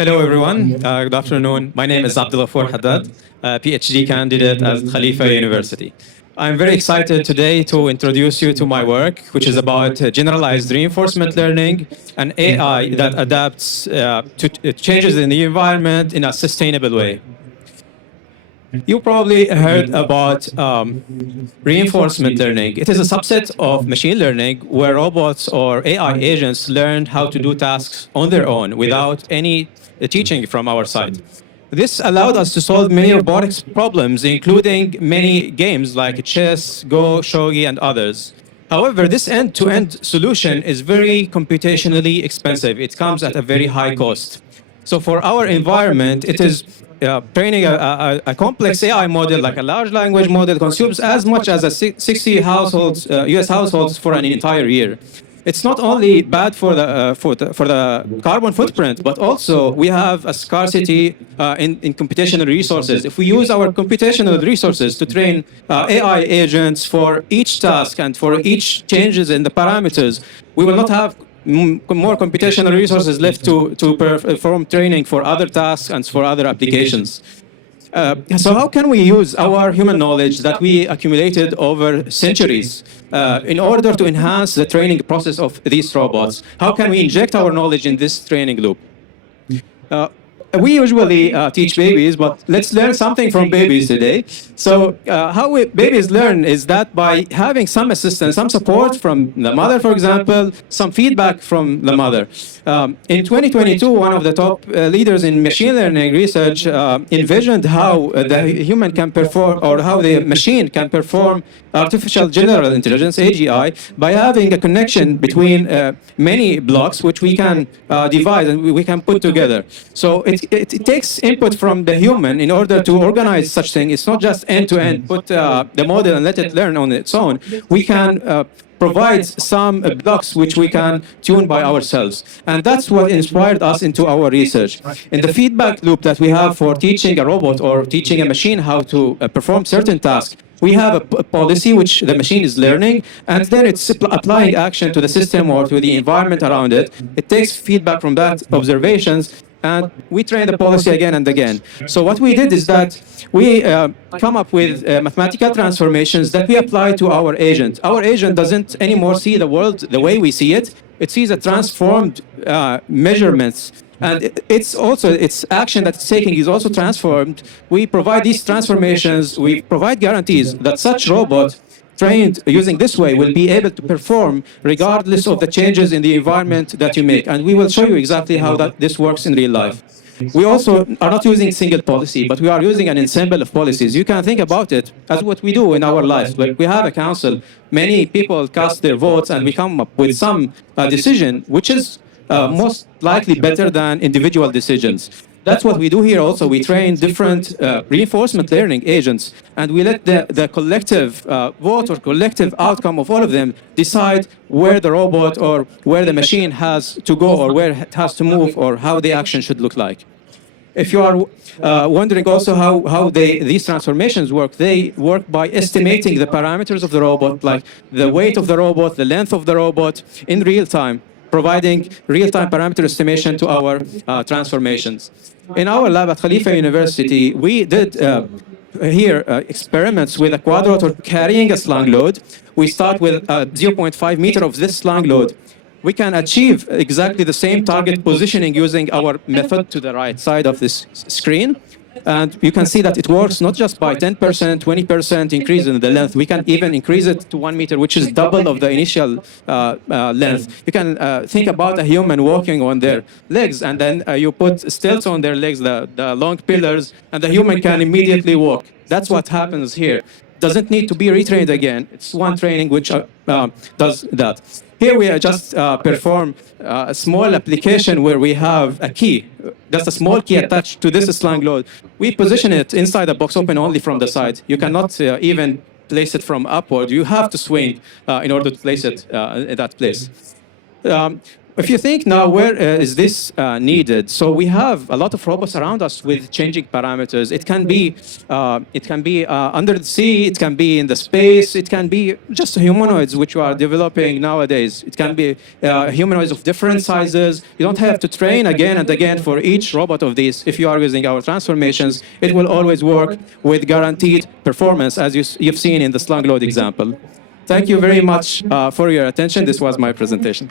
Hello, everyone. Good afternoon. My name is Abdel Haddad, a PhD candidate at Khalifa University. I'm very excited today to introduce you to my work, which is about generalized reinforcement learning, an AI that adapts to changes in the environment in a sustainable way. You probably heard about reinforcement learning. It is a subset of machine learning where robots or AI agents learn how to do tasks on their own without any teaching from our side. This allowed us to solve many robotics problems, including many games like chess, Go, shogi, and others. However, this end-to-end solution is very computationally expensive. It comes at a very high cost. So for our environment, it is training a complex AI model like a large language model consumes as much as 60 households, US households for an entire year. It's not only bad for the carbon footprint, but also we have a scarcity in computational resources. If we use our computational resources to train AI agents for each task and for each changes in the parameters, we will not have more computational resources left to perform training for other tasks and for other applications. So how can we use our human knowledge that we accumulated over centuries in order to enhance the training process of these robots? How can we inject our knowledge in this training loop? We usually teach babies, but let's learn something from babies today. So how babies learn is that by having some assistance, some support from the mother, for example, some feedback from the mother. In 2022, one of the top leaders in machine learning research envisioned how the human can perform, or how the machine can perform artificial general intelligence, AGI, by having a connection between many blocks which we can divide and we can put together. So it takes input from the human in order to organize such thing. It's not just end-to-end, put the model and let it learn on its own. We can provide some blocks which we can tune by ourselves. And that's what inspired us into our research. In the feedback loop that we have for teaching a robot or teaching a machine how to perform certain tasks, we have a policy which the machine is learning, and then it's applying action to the system or to the environment around it. It takes feedback from that observations, and we train the policy again and again. So what we did is that we come up with mathematical transformations that we apply to our agent. Our agent doesn't anymore see the world the way we see it. It sees a transformed measurements. And its action that it's taking is also transformed. We provide these transformations, we provide guarantees that such robot trained using this way will be able to perform regardless of the changes in the environment that you make. And we will show you exactly how this works in real life. We also are not using single policy, but we are using an ensemble of policies. You can think about it as what we do in our lives. Like we have a council, many people cast their votes, and we come up with some decision which is most likely better than individual decisions. That's what we do here also. We train different reinforcement learning agents, and we let the collective vote or collective outcome of all of them decide where the robot or where the machine has to go or where it has to move or how the action should look like. If you are wondering also how these transformations work, they work by estimating the parameters of the robot, like the weight of the robot, the length of the robot in real time, providing real-time parameter estimation to our transformations. In our lab at Khalifa University, we did here experiments with a quadrotor carrying a slang load. We start with 0.5 meter of this slang load. We can achieve exactly the same target positioning using our method to the right side of this screen. And you can see that it works not just by 10%, 20% increase in the length. We can even increase it to 1 meter, which is double of the initial length. You can think about a human walking on their legs, and then you put stilts on their legs, the long pillars, and the human can immediately walk. That's what happens here. Doesn't need to be retrained again. It's one training which does that. Here we just perform a small application where we have a key, just a small key attached to this slang load. We position it inside the box open only from the side. You cannot even place it from upward. You have to swing in order to place it in that place. if you think now, where is this needed? So we have a lot of robots around us with changing parameters. It can be under the sea. It can be in the space. It can be just humanoids, which we are developing nowadays. It can be humanoids of different sizes. You don't have to train again and again for each robot of these. If you are using our transformations, it will always work with guaranteed performance, as you've seen in the slug load example. Thank you very much for your attention. This was my presentation.